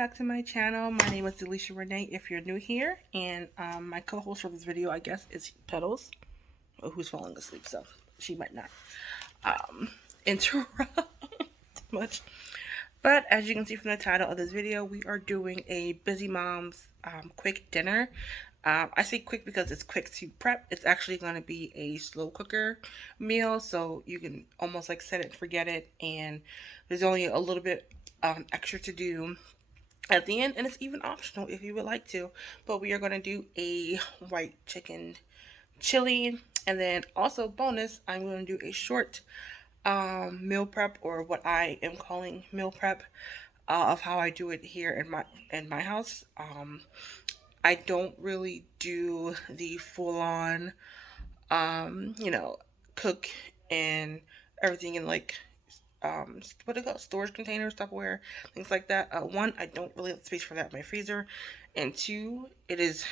back to my channel. My name is Alicia Renee if you're new here, and my co-host for this video, I guess, is Petals, who's falling asleep, so she might not interrupt much. But as you can see from the title of this video, we are doing a Busy Mom's quick dinner. I say quick because it's quick to prep. It's actually going to be a slow cooker meal, so you can almost like set it and forget it, and there's only a little bit extra to do at the end, and it's even optional if you would like to. But we are going to do a white chicken chili, and then also bonus, I'm going to do a short meal prep, or what I am calling meal prep, of how I do it here in my house. I don't really do the full-on, cook and everything in like, what do you call it? Storage containers, Tupperware, things like that. One, I don't really have space for that in my freezer, and two, it is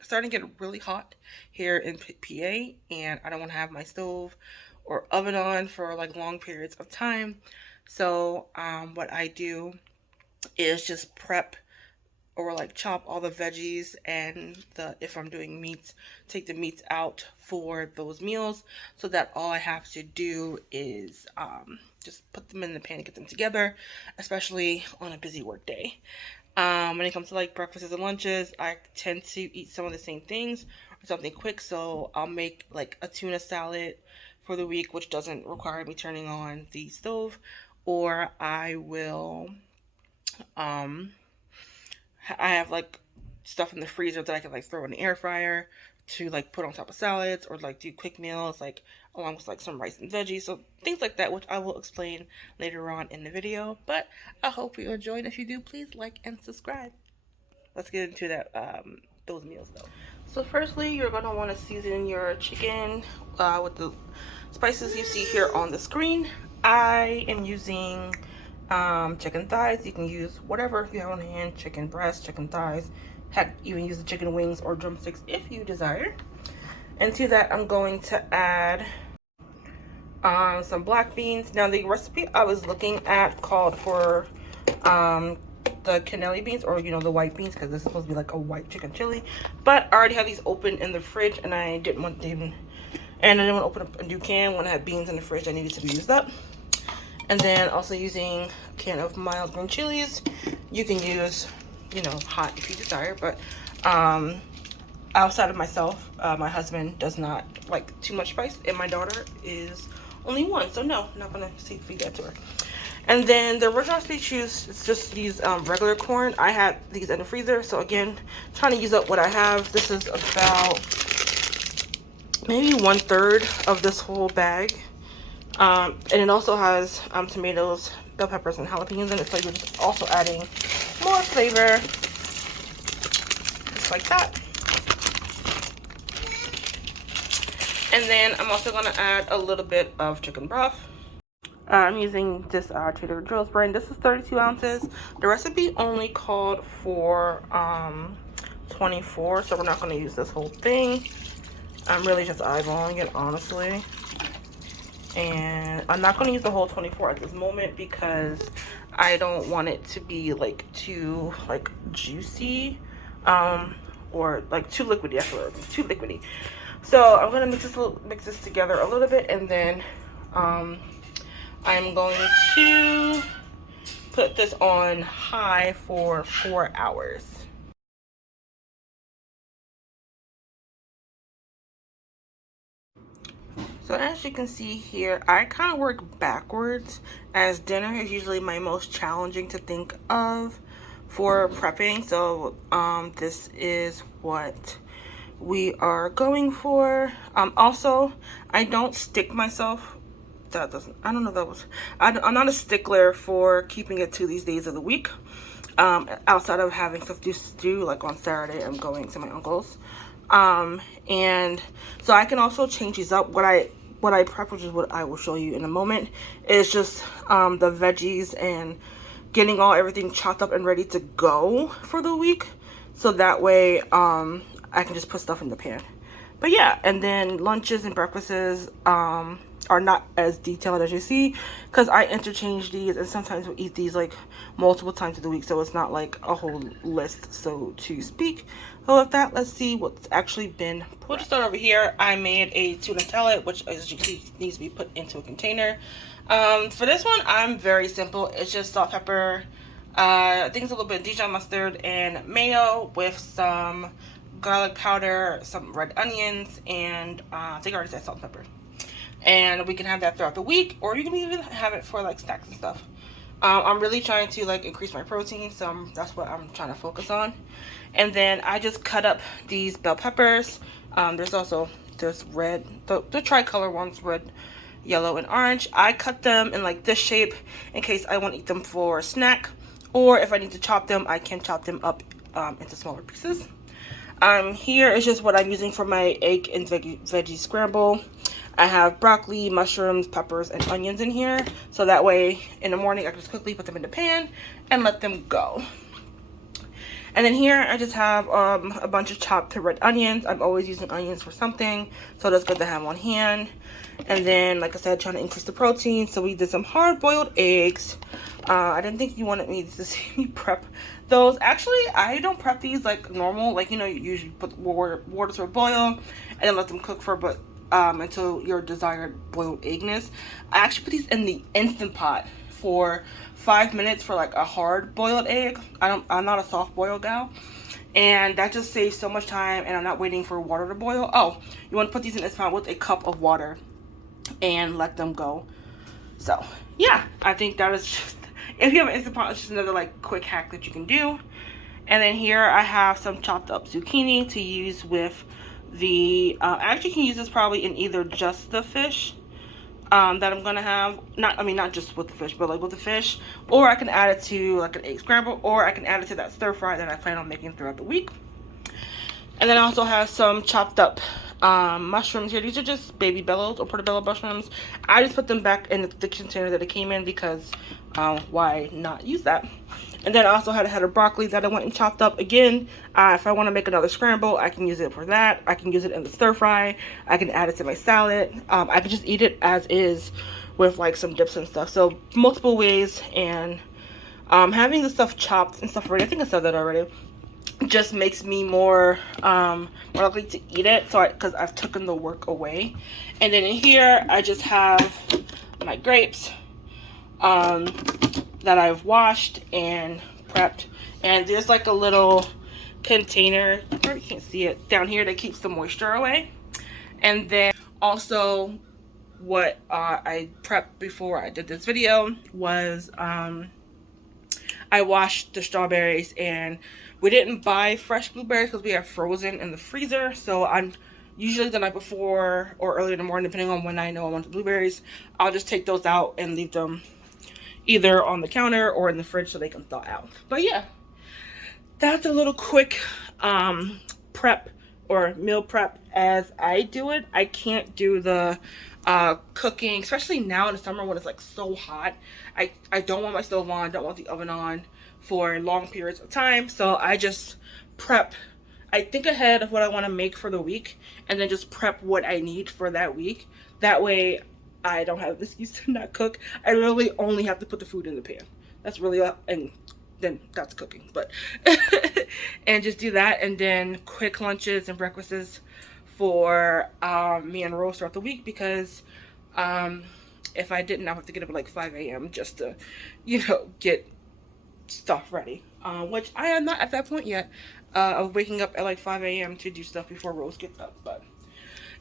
starting to get really hot here in PA, and I don't want to have my stove or oven on for like long periods of time. So what I do is just prep or like chop all the veggies, and if I'm doing meats, take the meats out for those meals, so that all I have to do is just put them in the pan and get them together, especially on a busy work day. When it comes to like breakfasts and lunches, I tend to eat some of the same things or something quick, so I'll make like a tuna salad for the week, which doesn't require me turning on the stove, or I will I have like stuff in the freezer that I can like throw in the air fryer to like put on top of salads, or like do quick meals like along with like some rice and veggies, so things like that, which I will explain later on in the video. But I hope you enjoyed. If you do, please like and subscribe. Let's get into that those meals though. So firstly, you're going to want to season your chicken with the spices you see here on the screen. I am using chicken thighs. You can use whatever you have on hand: chicken breast, chicken thighs, heck, even use the chicken wings or drumsticks if you desire. And to that, I'm going to add some black beans. Now the recipe I was looking at called for the cannelli beans, or the white beans, because this is supposed to be like a white chicken chili, but I already have these open in the fridge, and I didn't want to open up a new can when I had beans in the fridge that needed to be used up. And then also using a can of mild green chilies. You can use, hot if you desire, but outside of myself, my husband does not like too much spice, and my daughter is only one, so no, I'm not gonna feed that to her. And then the original recipe it's just these regular corn. I had these in the freezer, so again, trying to use up what I have. This is about maybe 1/3 of this whole bag. And it also has tomatoes, bell peppers, and jalapenos in it, so you're just also adding more flavor, just like that. And then I'm also going to add a little bit of chicken broth. I'm using this Trader Joe's brand. This is 32 ounces. The recipe only called for 24, so we're not going to use this whole thing. I'm really just eyeballing it, honestly. And I'm not going to use the whole 24 at this moment because I don't want it to be like too like juicy, or like too liquidy. That's what it's too liquidy. So I'm going to mix this together a little bit, and then I'm going to put this on high for 4 hours. So as you can see here, I kind of work backwards, as dinner is usually my most challenging to think of for prepping. So this is what we are going for. Also, I don't stick myself. I'm not a stickler for keeping it to these days of the week. Outside of having stuff to do, like on Saturday, I'm going to my uncle's. And so I can also change these up. What I prep, which is what I will show you in a moment, is just the veggies and getting everything chopped up and ready to go for the week, so that way I can just put stuff in the pan. But yeah, and then lunches and breakfasts are not as detailed as you see, because I interchange these, and sometimes we'll eat these like multiple times of the week, so it's not like a whole list, so to speak. So with that, let's see what's actually been prepped. We'll just start over here. I made a tuna salad, which as you can see needs to be put into a container. For this one, I'm very simple. It's just salt, pepper, I think it's a little bit of Dijon mustard and mayo with some garlic powder, some red onions, and I think I already said salt and pepper. And we can have that throughout the week, or you can even have it for like snacks and stuff. I'm really trying to like increase my protein, so that's what I'm trying to focus on. And then I just cut up these bell peppers. There's red, the tricolor ones, red, yellow, and orange. I cut them in like this shape in case I want to eat them for a snack, or if I need to chop them, I can chop them up into smaller pieces. Here is just what I'm using for my egg and veggie scramble. I have broccoli, mushrooms, peppers, and onions in here, so that way in the morning I can just quickly put them in the pan and let them go. And then here I just have a bunch of chopped red onions. I'm always using onions for something, so that's good to have on hand. And then, like I said, trying to increase the protein, so we did some hard-boiled eggs. I didn't think you wanted me to see me prep those. Actually, I don't prep these like normal. Like, you know, you usually put water to a boil and then let them cook for until your desired boiled eggness. I actually put these in the Instant Pot for 5 minutes for like a hard boiled egg. I'm not a soft boiled gal, and that just saves so much time, and I'm not waiting for water to boil. Oh, you want to put these in this pot with a cup of water and let them go. So yeah, I think that is just, if you have an Instant Pot, it's just another like quick hack that you can do. And then here I have some chopped up zucchini to use with the I actually can use this probably in either just the fish that I'm gonna have, not just with the fish, but like with the fish, or I can add it to like an egg scramble, or I can add it to that stir fry that I plan on making throughout the week. And then I also have some chopped up mushrooms here. These are just baby bellows or portobello mushrooms. I just put them back in the container that it came in because why not use that? And then I also had a head of broccoli that I went and chopped up. Again, if I want to make another scramble, I can use it for that. I can use it in the stir fry. I can add it to my salad. I can just eat it as is with like some dips and stuff. So multiple ways. And having the stuff chopped and stuff ready, I think I said that already, just makes me more likely to eat it. So because I've taken the work away. And then in here, I just have my grapes. That I've washed and prepped, and there's like a little container, you probably can't see it, down here that keeps the moisture away. And then also what I prepped before I did this video was I washed the strawberries, and we didn't buy fresh blueberries because we have frozen in the freezer. So I'm usually the night before or early in the morning, depending on when I know I want the blueberries, I'll just take those out and leave them either on the counter or in the fridge so they can thaw out. But yeah, that's a little quick prep or meal prep as I do it. I can't do the cooking, especially now in the summer when it's like so hot. I don't want my stove on, don't want the oven on for long periods of time. So I just prep. I think ahead of what I want to make for the week, and then just prep what I need for that week. That way I don't have this excuse to not cook. I literally only have to put the food in the pan. That's really and then that's cooking. But and just do that, and then quick lunches and breakfasts for me and Rose throughout the week, because if I didn't, I would have to get up at like 5 a.m. just to, you know, get stuff ready. Which I am not at that point yet of waking up at like 5 a.m. to do stuff before Rose gets up. But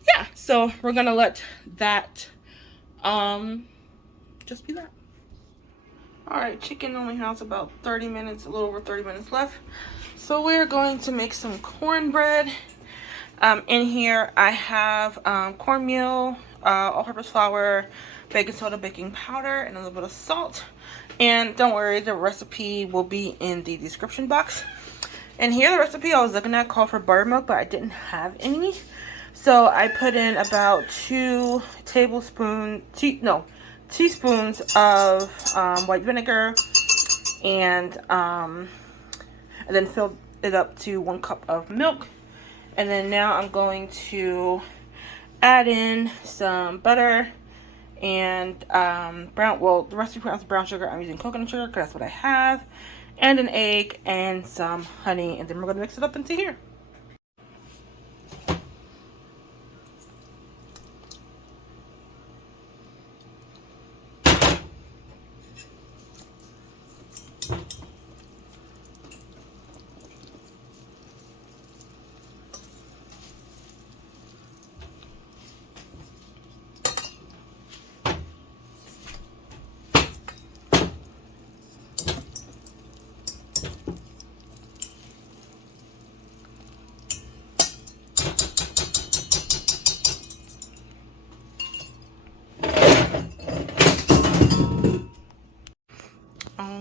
yeah, so we're gonna let that just be that. All right, chicken only has about 30 minutes, a little over 30 minutes left. So we're going to make some cornbread. In here I have cornmeal, all-purpose flour, baking soda, baking powder, and a little bit of salt. And don't worry, the recipe will be in the description box. And here the recipe I was looking at called for buttermilk, but I didn't have any. So I put in about 2 teaspoons of white vinegar, and then filled it up to 1 cup of milk. And then now I'm going to add in some butter and the recipe has brown sugar. I'm using coconut sugar because that's what I have, and an egg and some honey, and then we're going to mix it up into here.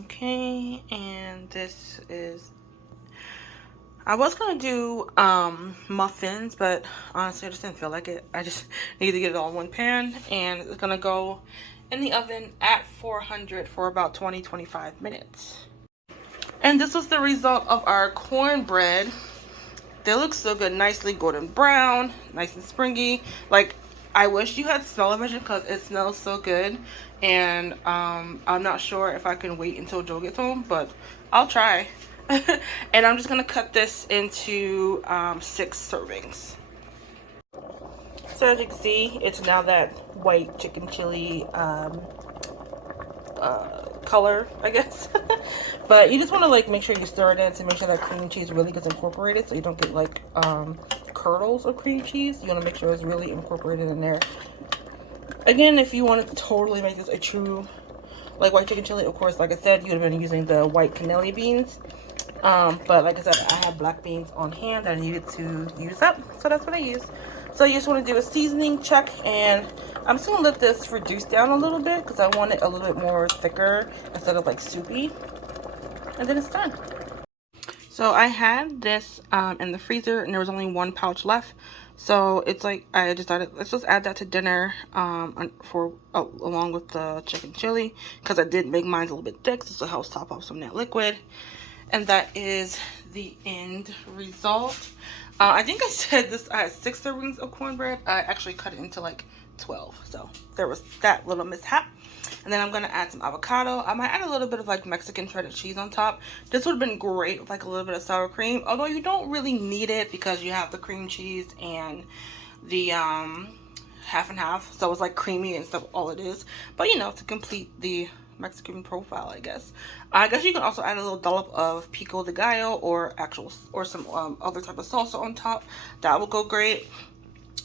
Okay, and this is, I was gonna do muffins, but honestly I just didn't feel like it. I just need to get it all in one pan, and it's gonna go in the oven at 400 for about 20-25 minutes. And this was the result of our cornbread. They look so good, nicely golden brown, nice and springy. Like, I wish you had smell-o-vision because it smells so good. And I'm not sure if I can wait until Joe gets home, but I'll try. And I'm just gonna cut this into 6 servings. So as you can see, it's now that white chicken chili color, I guess. But you just want to like make sure you stir it in to make sure that cream cheese really gets incorporated, so you don't get like kernels of cream cheese. You want to make sure it's really incorporated in there. Again, if you wanted to totally make this a true like white chicken chili, of course, like I said, you would have been using the white cannelli beans. But like I said, I have black beans on hand that I needed to use up, so that's what I use. So you just want to do a seasoning check, and I'm just going to let this reduce down a little bit because I want it a little bit more thicker instead of like soupy, and then it's done. So I had this in the freezer, and there was only 1 pouch left, so it's like I decided let's just add that to dinner along with the chicken chili, because I did make mine a little bit thick, so it helps top off some of that liquid. And that is the end result. I think I said this, I had 6 servings of cornbread. I actually cut it into like 12. So there was that little mishap. And then I'm going to add some avocado. I might add a little bit of like Mexican shredded cheese on top. This would have been great with like a little bit of sour cream. Although you don't really need it because you have the cream cheese and the half and half. So it's like creamy and stuff, all it is. But you know, to complete the Mexican profile, I guess. I guess you can also add a little dollop of pico de gallo or some other type of salsa on top. That will go great.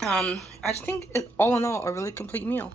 I just think all in all a really complete meal.